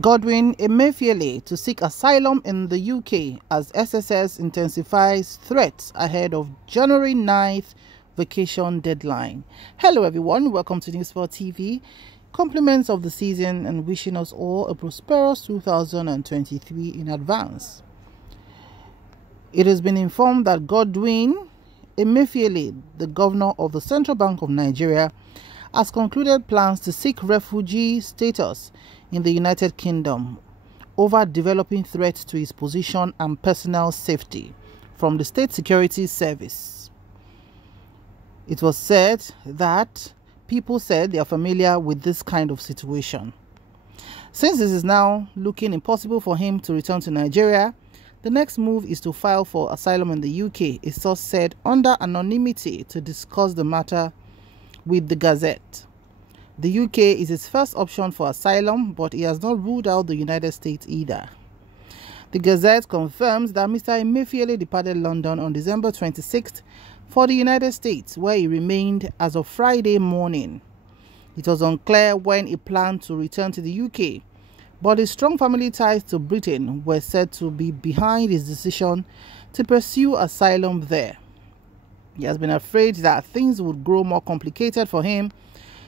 Godwin Emefiele to seek asylum in the UK as SSS intensifies threats ahead of January 9th vacation deadline. Hello everyone, welcome to Newsport TV. Compliments of the season and wishing us all a prosperous 2023 in advance. It has been informed that Godwin Emefiele, the governor of the Central Bank of Nigeria, has concluded plans to seek refugee status in the United Kingdom over developing threats to his position and personal safety from the State Security Service. It was said that people said they are familiar with this kind of situation. Since this is now looking impossible for him to return to Nigeria, the next move is to file for asylum in the UK, a source said under anonymity to discuss the matter with the Gazette. The UK is his first option for asylum, but he has not ruled out the United States either. The Gazette confirms that Mr. Emefiele departed London on December 26th for the United States, where he remained as of Friday morning. It was unclear when he planned to return to the UK, but his strong family ties to Britain were said to be behind his decision to pursue asylum there. He has been afraid that things would grow more complicated for him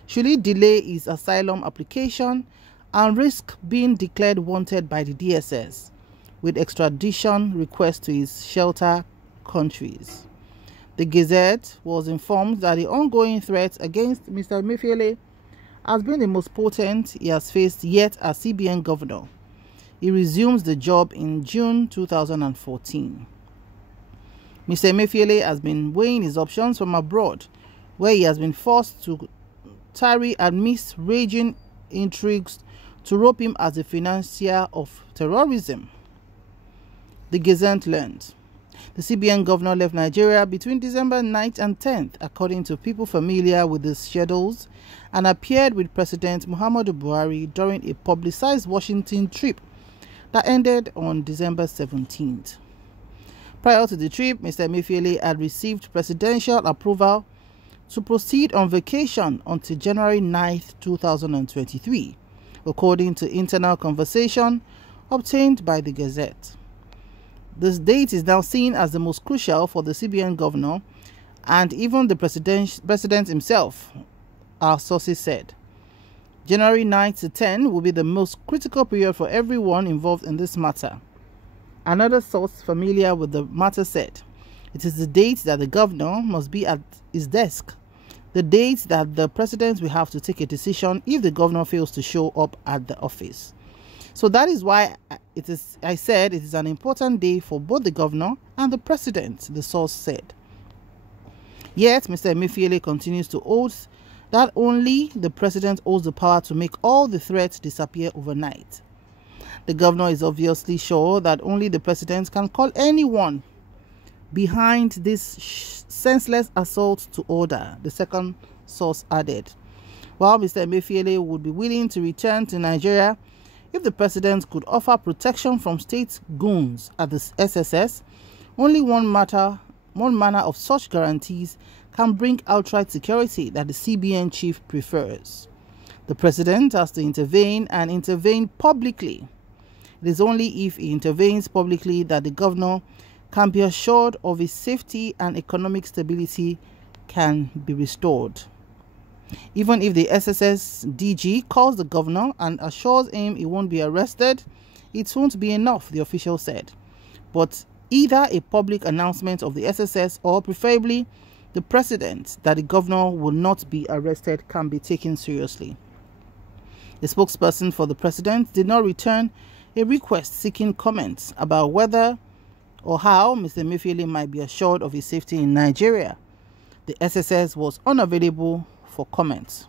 should he delay his asylum application and risk being declared wanted by the DSS with extradition requests to his shelter countries. The Gazette was informed that the ongoing threat against Mr. Emefiele has been the most potent he has faced yet as CBN governor. He resumes the job in June 2014. Mr. Emefiele has been weighing his options from abroad, where he has been forced to tarry amidst raging intrigues to rope him as a financier of terrorism. The Gazette learned the CBN governor left Nigeria between December 9th and 10th, according to people familiar with the schedules, and appeared with President Muhammadu Buhari during a publicized Washington trip that ended on December 17th. Prior to the trip, Mr. Emefiele had received presidential approval to proceed on vacation until January 9th, 2023, according to internal conversation obtained by the Gazette. This date is now seen as the most crucial for the CBN governor and even the president himself, our sources said. January 9 to 10 will be the most critical period for everyone involved in this matter. Another source familiar with the matter said, it is the date that the governor must be at his desk, the date that the president will have to take a decision if the governor fails to show up at the office. So that is why I said it is an important day for both the governor and the president, the source said. Yet, Mr. Emefiele continues to hold that only the president holds the power to make all the threats disappear overnight. The governor is obviously sure that only the president can call anyone behind this senseless assault to order, the second source added. While Mr. Emefiele would be willing to return to Nigeria if the president could offer protection from state goons at the SSS, only one manner of such guarantees can bring outright security that the CBN chief prefers. The president has to intervene and intervene publicly. It is only if he intervenes publicly that the governor can be assured of his safety and economic stability can be restored. Even if the SSS DG calls the governor and assures him he won't be arrested, it won't be enough, the official said. But either a public announcement of the SSS or preferably the president that the governor will not be arrested can be taken seriously. The spokesperson for the president did not return a request seeking comments about whether or how Mr. Emefiele might be assured of his safety in Nigeria. The SSS was unavailable for comments.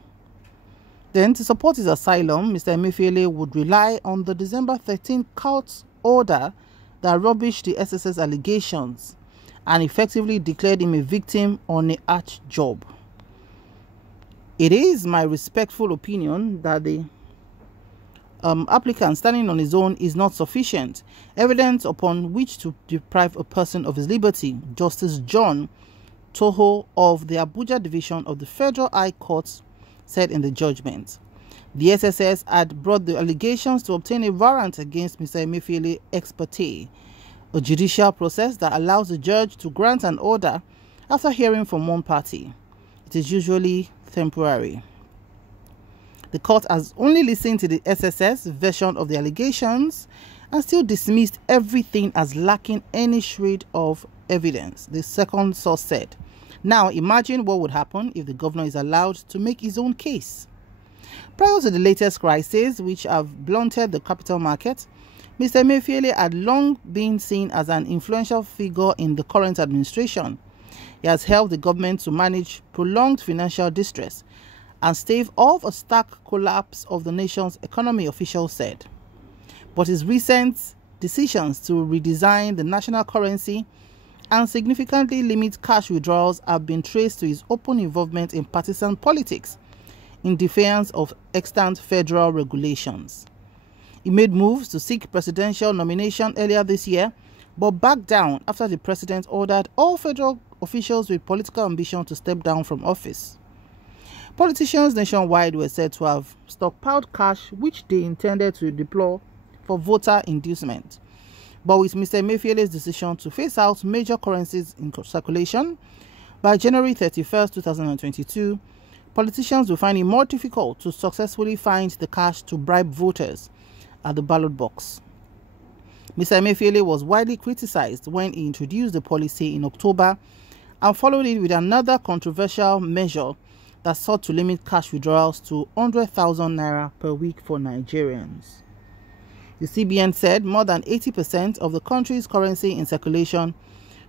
Then, to support his asylum, Mr. Emefiele would rely on the December 13th court order that rubbished the SSS allegations and effectively declared him a victim on a hatch job. It is my respectful opinion that the applicant standing on his own is not sufficient evidence upon which to deprive a person of his liberty, Justice John Toho of the Abuja Division of the Federal High Court said in the judgment. The SSS had brought the allegations to obtain a warrant against Mr. Emefiele ex parte, a judicial process that allows the judge to grant an order after hearing from one party. It is usually temporary. The court has only listened to the SSS version of the allegations and still dismissed everything as lacking any shred of evidence, the second source said. Now imagine what would happen if the governor is allowed to make his own case. Prior to the latest crisis, which have blunted the capital market, Mr. Emefiele had long been seen as an influential figure in the current administration. He has helped the government to manage prolonged financial distress and stave off a stark collapse of the nation's economy, officials said. But his recent decisions to redesign the national currency and significantly limit cash withdrawals have been traced to his open involvement in partisan politics in defiance of extant federal regulations. He made moves to seek presidential nomination earlier this year, but backed down after the president ordered all federal officials with political ambition to step down from office. Politicians nationwide were said to have stockpiled cash which they intended to deploy for voter inducement. But with Mr. Emefiele's decision to phase out major currencies in circulation by January 31st, 2022, politicians will find it more difficult to successfully find the cash to bribe voters at the ballot box. Mr. Emefiele was widely criticized when he introduced the policy in October and followed it with another controversial measure that sought to limit cash withdrawals to 100,000 naira per week for Nigerians. The CBN said more than 80% of the country's currency in circulation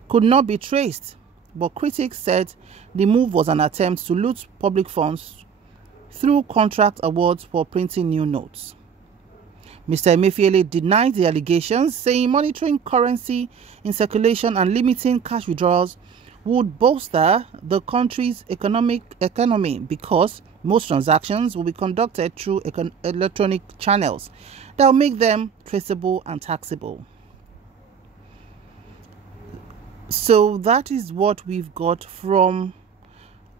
could not be traced, but critics said the move was an attempt to loot public funds through contract awards for printing new notes. Mr. Emefiele denied the allegations, saying monitoring currency in circulation and limiting cash withdrawals would bolster the country's economy because most transactions will be conducted through electronic channels that will make them traceable and taxable. So that is what we've got from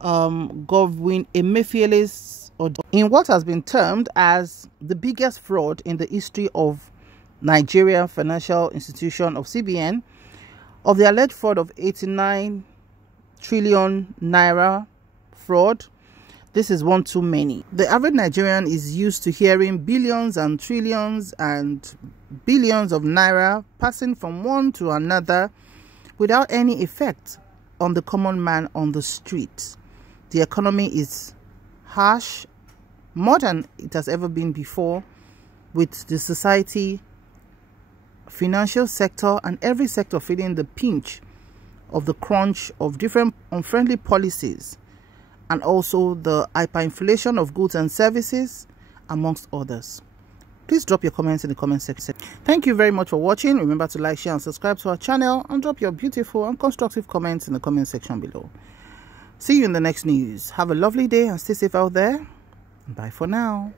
Godwin Emefiele's, in what has been termed as the biggest fraud in the history of Nigerian financial institution of CBN, of the alleged fraud of 89 trillion naira fraud. This is one too many. The average Nigerian is used to hearing billions and trillions and billions of naira passing from one to another without any effect on the common man on the street. The economy is harsh, more than it has ever been before, with the society, financial sector, and every sector feeling the pinch of the crunch of different unfriendly policies, and also the hyperinflation of goods and services, amongst others. Please drop your comments in the comment section. Thank you very much for watching. Remember to like, share, and subscribe to our channel, and drop your beautiful and constructive comments in the comment section below. See you in the next news. Have a lovely day and stay safe out there. Bye for now.